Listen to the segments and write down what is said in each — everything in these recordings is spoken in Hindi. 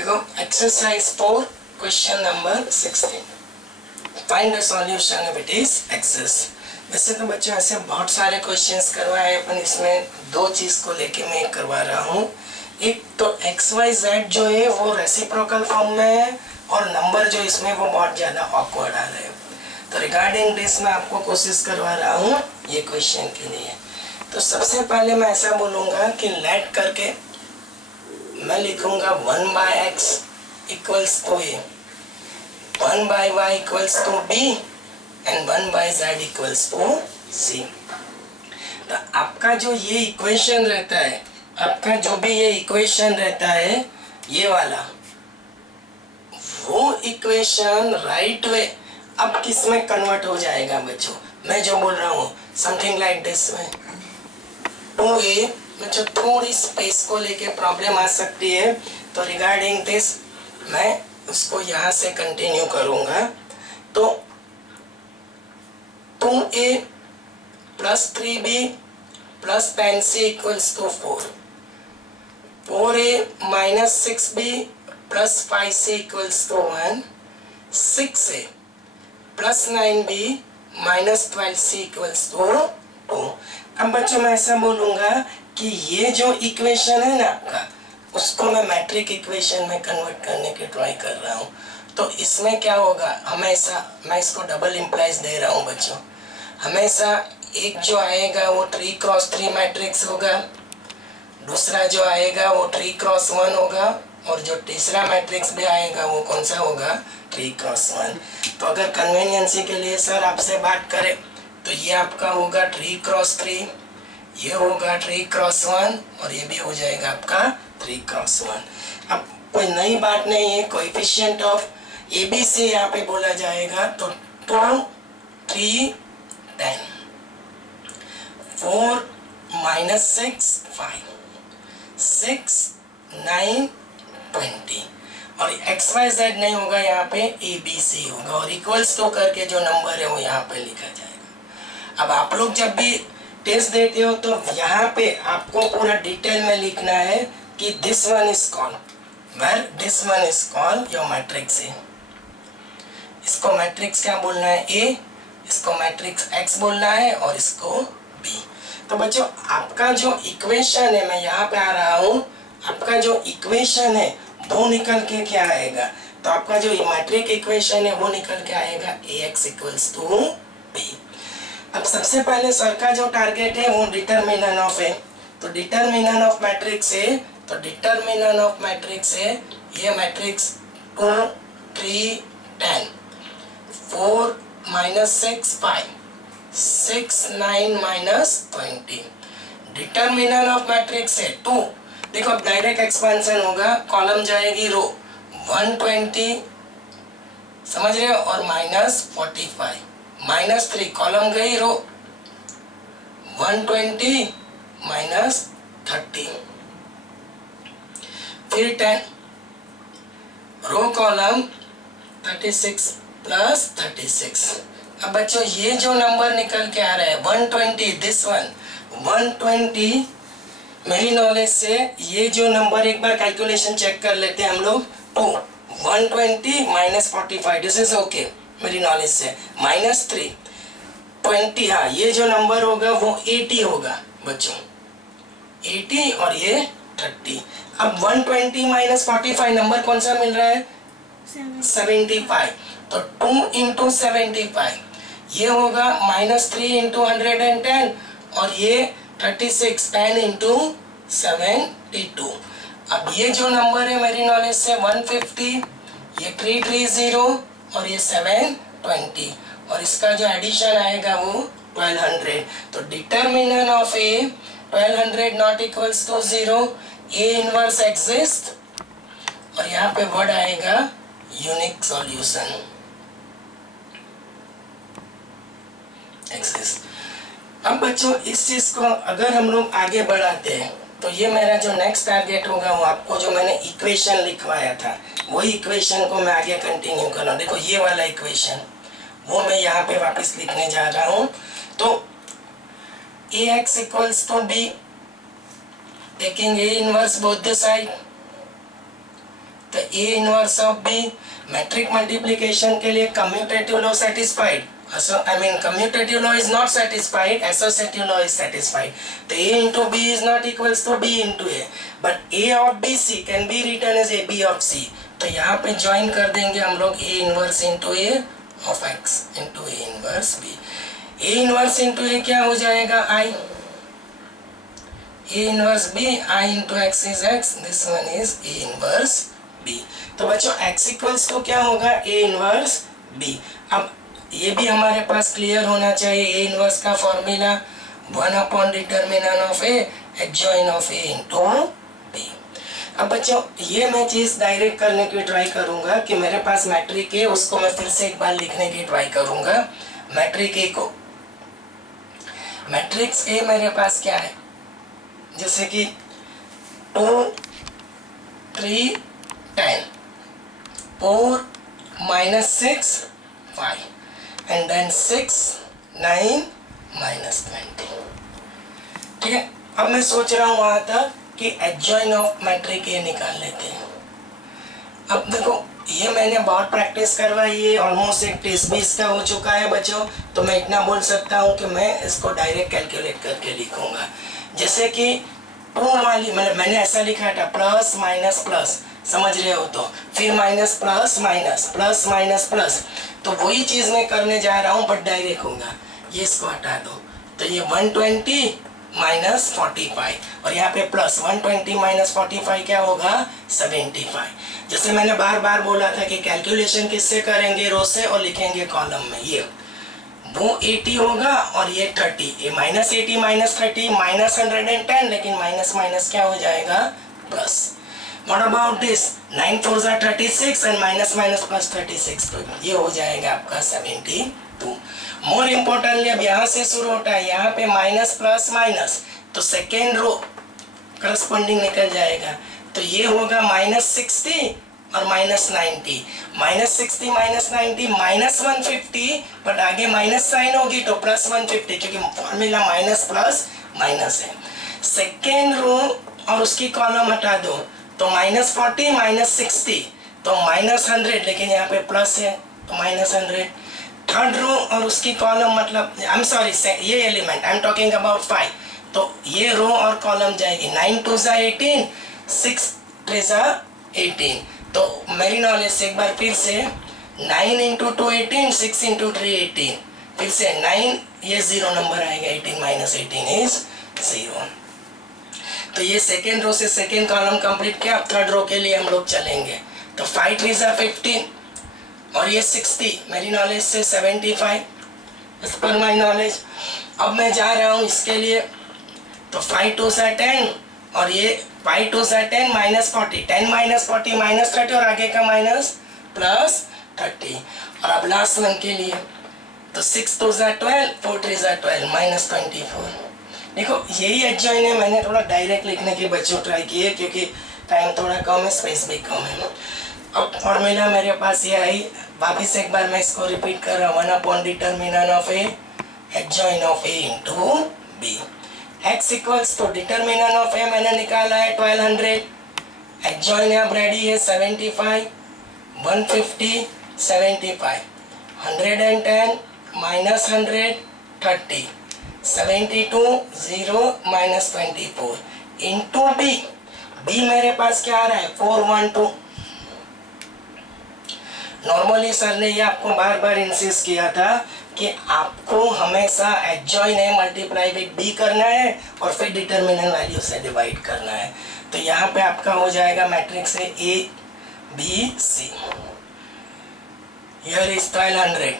देखो exercise 4 question number 16 find the solution of it is access. वैसे तो बच्चों ऐसे बहुत सारे क्वेश्चंस करवाए अपन, इसमें दो चीज को लेके मैं करवा रहा हूँ। एक तो एक्स वाई जेड जो है वो रेसिप्रोकल फॉर्म में है और नंबर जो इसमें वो बहुत ज्यादा ऑकवर्ड आ रहे हैं। तो रिगार्डिंग दिस मैं आपको कोशिश करवा रहा हूँ ये क्वेश्चन के लिए। तो सबसे पहले मैं ऐसा बोलूँगा कि लेट करके मैं लिखूंगा 1/x equals to A, 1/y equals to B and 1/z equals to C. तो आपका जो ये इक्वेशन रहता है, आपका जो भी ये इक्वेशन रहता है ये वाला, वो इक्वेशन राइट वे अब किस में कन्वर्ट हो जाएगा बच्चों? मैं जो बोल रहा हूँ समथिंग लाइक दिस में 2a में जो थोड़ी स्पेस को लेके प्रॉब्लम आ सकती है, तो रिगार्डिंग दिस मैं उसको यहाँ से कंटिन्यू करूँगा। तो 2a plus 3b plus 10c equals to 4, 4a minus 6b plus 5c equals to 1, 6a plus 9b minus 12c equals to 2। अब बच्चों मैं ऐसा बोलूँगा कि ये जो इक्वेशन है ना आपका, उसको मैं मैट्रिक इक्वेशन में कन्वर्ट करने की ट्राई कर रहा हूँ। तो इसमें क्या होगा, हमेशा मैं इसको डबल इम्प्लाइज दे रहा हूँ बच्चों। हमेशा एक जो आएगा वो 3x3 मैट्रिक्स होगा, दूसरा जो आएगा वो 3x1 होगा, और जो तीसरा मैट्रिक्स भी आएगा वो कौन सा होगा, 3x1। तो अगर कन्वीनियंसी के लिए सर आपसे बात करें तो ये आपका होगा 3x3, ये होगा 3x1 और ये भी हो जाएगा आपका 3x1। अब कोई नई बात नहीं है, कोएफिशिएंट ऑफ ABC यहाँ पे बोला जाएगा। तो 2, 3, 10, 4 माइनस 6, 5, 6, 9, 20 और XYZ नहीं होगा, यहाँ पे ABC होगा और इक्वल्स टू करके जो नंबर है वो यहाँ पे लिखा जाएगा। अब आप लोग जब भी टेस्ट देते हो तो यहाँ पे आपको पूरा डिटेल में लिखना है कि this one is called, where this one is called your matrix A. इसको मैट्रिक्स क्या बोलना है, ए, इसको मैट्रिक्स एक्स बोलना है और इसको बी। तो बच्चों आपका जो इक्वेशन है, मैं यहाँ पे आ रहा हूँ, आपका जो इक्वेशन है वो निकल के क्या आएगा, तो आपका जो मैट्रिक इक्वेशन है वो निकल के आएगा ax इक्वल्स टू b। अब सबसे पहले सर का जो टारगेट है वो डिटरमिनेंट ऑफ है। तो डिटरमिनेंट ऑफ मैट्रिक्स है, तो डिटरमिनेंट ऑफ मैट्रिक्स है ये matrix 2, 3, 10, 4 minus 6, 5, 6, 9 minus 20। Determinant of matrix है 2। देखो अब डायरेक्ट एक्सपेंशन होगा, कॉलम जाएगी रो 120, समझ रहे हो, और माइनस 45, माइनस 3 कॉलम गई रो 120 माइनस 30, फिर 10 रो कॉलम 36 प्लस 36। अब बच्चों ये जो नंबर निकल के आ रहा है 120, दिस वन 120, मेरी नॉलेज से ये जो नंबर एक बार कैलकुलेशन चेक कर लेते हैं हम लोग। तो 120 माइनस 45, दिस इज ओके मेरी नॉलेज से, माइनस 3, 20, हाँ ये जो नंबर होगा वो 80 होगा बच्चों, 80 और ये 30। अब 120 माइनस 45 नंबर कौन सा मिल रहा है, 75। तो 2 इंटू 75 ये होगा माइनस 3 इंटू 110 और ये 36, 10 इंटू 72। अब ये जो नंबर है मेरी नॉलेज से 150, ये 330 और ये 720 और इसका जो एडिशन आएगा वो 1200। तो determinant of A 1200 not equals to 0, A inverse exist और यहाँ पे वर्ड आएगा यूनिक सॉल्यूशन एग्जिस्ट। अब बच्चों इस चीज को अगर हम लोग आगे बढ़ाते हैं तो ये मेरा जो नेक्स्ट टारगेट होगा वो आपको जो मैंने इक्वेशन लिखवाया था वही इक्वेशन को मैं आगे कंटिन्यू कर रहा हूँ। देखो ये वाला इक्वेशन वो मैं यहाँ पे वापस लिखने जा रहा हूँ। तो ax equals to b, taking a inverse both the side, तो A inverse of B. Matrix multiplication के लिए commutative law satisfied, I mean commutative law is not satisfied, associative law is satisfied. So A into B is not equals to B into A, but A of BC can be written as AB of C. तो यहाँ पे ज्वाइन कर देंगे हम लोग A inverse into A of X into A inverse B। A inverse into A क्या हो जाएगा I, A inverse B I into X is X, this one is A inverse B। तो बच्चों X इक्वल्स तो क्या होगा A इनवर्स B। अब ये भी हमारे पास क्लियर होना चाहिए, ए इनवर्स का formula 1 upon determinant of A adjoint of A into B. अब बच्चों ये मैं चीज डायरेक्ट करने की ट्राई करूंगा कि मेरे पास मैट्रिक ए, उसको मैं फिर से एक बार लिखने की ट्राई करूंगा। मैट्रिक ए को, मैट्रिक्स ए मेरे पास क्या है, जैसे कि 2 3 10 4 -6 5 and then 6 9 -20। ठीक है, अब मैं सोच रहा हूँ वहां तक कि एडजॉइन ऑफ मैट्रिक ए निकाल लेते हैं। अब देखो ये मैंने बहुत प्रैक्टिस करवाई है, ऑलमोस्ट एक टेस्ट भी इसका हो चुका है बच्चों, तो मैं इतना बोल सकता हूँ कि मैं इसको डायरेक्ट कैलकुलेट करके लिखूंगा। जैसे कि 2 वाली मैंने ऐसा लिखा था प्लस माइनस प्लस, समझ रहे हो, तो फिर minus plus minus plus minus plus, तो वही चीज मैं करने जा रहा हूँ बट डायरेक्ट होगा। ये इसको हटा दो, तो ये 120 माइनस 45 और यहाँ पे प्लस 120 माइनस 45 क्या होगा 75। जैसे मैंने बार बार बोला था कि कैलकुलेशन किससे करेंगे, रो से, और लिखेंगे कॉलम में। ये वो 80 होगा और ये 30, ये माइनस 80 माइनस 30 माइनस 110, लेकिन माइनस माइनस क्या हो जाएगा plus. What about this? 9 4s are 36 and minus minus plus 36, तो ये हो जाएगा आपका 72। मोर इम्पोर्टेंटली अब यहाँ से शुरू होता है, यहाँ पे माइनस प्लस माइनस, तो सेकेंड रो करस्पॉन्डिंग निकल जाएगा, तो ये होगा -60 और -90, -60 -90 -150, बट आगे माइनस साइन होगी तो +150, क्योंकि फॉर्मूला माइनस प्लस माइनस है। सेकेंड रो और उसकी कॉलम हटा दो, तो -40 -60 तो -100, लेकिन यहाँ पे प्लस है तो -100। थर्ड रो और उसकी कॉलम मतलब आई एम सॉरी ये element I am talking about 5, तो ये रो और कॉलम जाएगी 9 2s are 18 6 3s are 18, तो मेरी नॉलेज से एक बार फिर से 9 × 2 18 6 × 3 18, फिर से 9 ये 0 नंबर आएगा, 18 माइनस 18 इज 0। तो ये सेकेंड रो से सेकेंड कॉलम कंप्लीट किया। अब थर्ड रो के लिए हम लोग चलेंगे, तो 5 3s are 15 और ये 60, मेरी नॉलेज से 75 इस पर माई नॉलेज। अब मैं जा रहा हूँ इसके लिए, तो 5 2s are 10 और ये 5 2s are 10 -40 10 -40 -30 और आगे का माइनस प्लस 30। और अब लास्ट वन के लिए, तो 6 2s are 12 4 3s are 12 -24। देखो यही एडजॉइन है, मैंने थोड़ा डायरेक्ट लिखने की बच्चों ट्राई की है क्योंकि टाइम थोड़ा कम है, स्पेस भी कम है। अब फॉर्मूला मेरे पास ये आई, वापिस एक बार मैं इसको रिपीट कर रहा हूँ, 1 upon determinant of A adjoint of A into B. X equals तो डिटर्मिनेंट ऑफ ए मैंने निकाला है 1200, एडजॉइन अब रेडी है 75 150 75 110 -100 30 72 0 -24 इंटू बी। बी मेरे पास क्या आ रहा है 412। नॉर्मली सर ने ये आपको बार बार इंसिस्ट किया था कि आपको हमेशा एडजॉइन है मल्टीप्लाई विद बी करना है और फिर डिटर्मिनेंट वैल्यू से डिवाइड करना है। तो यहाँ पे आपका हो जाएगा मैट्रिक्स है A B C. Here is 1200।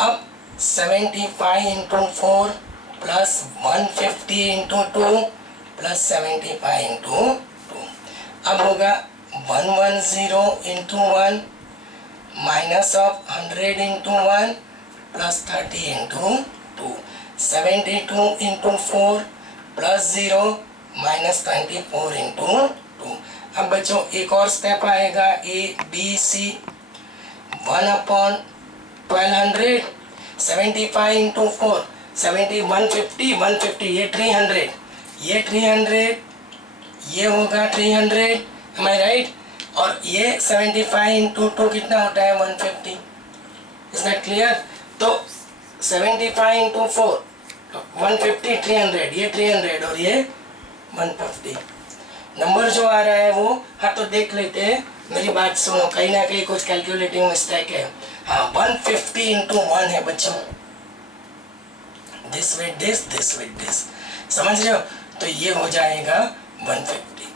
अब 75 × 4 प्लस 150 × 2 प्लस 75 × 2। अब होगा 110 × 1 minus of 100 × 1 plus 30 × 2 72 × 4 plus 0 minus 24 × 2। अब बच्चों एक और स्टेप आएगा ए बी सी। 1 अपॉन 1200 75 × 4 70 150 150 ये 300 ये 300 ये होगा 300, am I right? और ये 75 इंटू 2 कितना होता है 150। Is that clear? तो 75 इंटू 4 150 300, ये 300 और ये 150। नंबर जो आ रहा है वो, हाँ तो देख लेते हैं, मेरी बात सुनो, कहीं ना कहीं कुछ कैलकुलेटिंग मिस्टेक है। हाँ 150 इंटू 1 है बच्चों, दिस विद दिस, समझ रहे हो? तो ये हो जाएगा 150।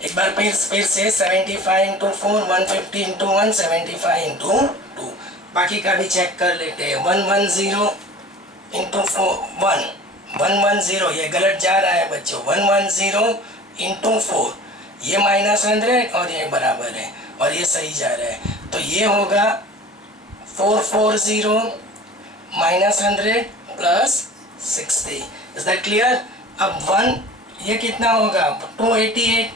एक बार फिर से 75 इंटू 4 150 इंटू 1 75 इंटू 2। बाकी का भी चेक कर लेते हैं। 110 इंटू 4 110, ये गलत जा रहा है बच्चों। 110 इंटू 4, ये -100 और ये बराबर है, और ये सही जा रहा है। तो ये होगा 440 -100 प्लस 60। Is that clear? अब 1, ये कितना होगा 288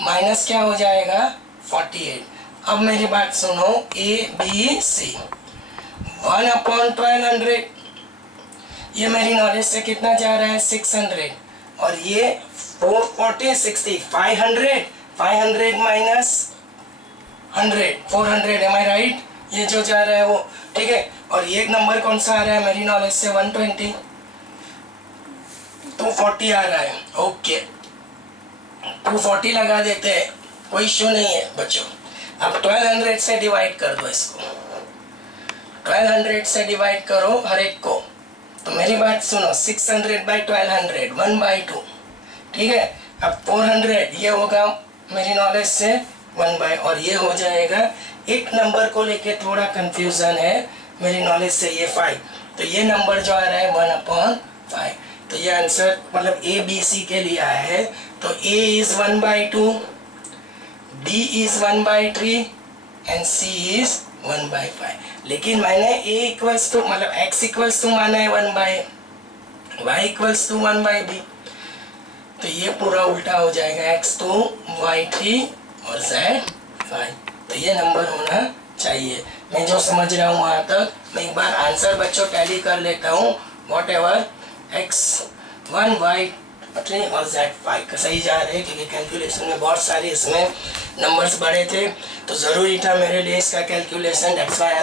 माइनस क्या हो जाएगा 48। अब मेरी बात सुनो, ABC 1/1200, ये मेरी नॉलेज से कितना जा रहा है 600, और ये 440 60 500 माइनस 100 400, एम आई राइट? ये जो जा रहा है वो, ठीक है। और ये नंबर कौन सा आ रहा है मेरी नॉलेज से 120, 240 आ रहा है। ओके 240 लगा देते हैं, कोई इश्यू नहीं है बच्चों। अब 1200 से डिवाइड कर दो इसको, 1200 से डिवाइड करो हर एक को। तो मेरी बात सुनो, 600/1200 1/2, ठीक है। अब 400 ये होगा मेरी नॉलेज से 1/, और ये हो जाएगा, एक नंबर को लेके थोड़ा कंफ्यूजन है मेरी नॉलेज से, ये 5। तो ये नंबर जो आ रहा है 1/5। तो ये आंसर मतलब ABC के लिए आया है। तो A is 1/2, B is 1/3 and C is 1/5। लेकिन मैंने A इक्वल्स टू मतलब X इक्वल्स टू माना है 1/, Y इक्वल्स टू 1/B। तो ये पूरा उल्टा हो जाएगा, X 2 Y 3 और Z 5। तो ये नंबर होना चाहिए। मैं जो समझ रहा हूँ वहाँ तक, मैं एक बार आंसर बच्चों टैली कर लेता हूँ। वॉट एवर X 1 Y 3 और Z 5 सही जा रहे हैं, क्योंकि कैलकुलेशन में बहुत सारे इसमें नंबर्स बड़े थे, तो ज़रूरी था मेरे लिए इसका कैलकुलेशन। That's why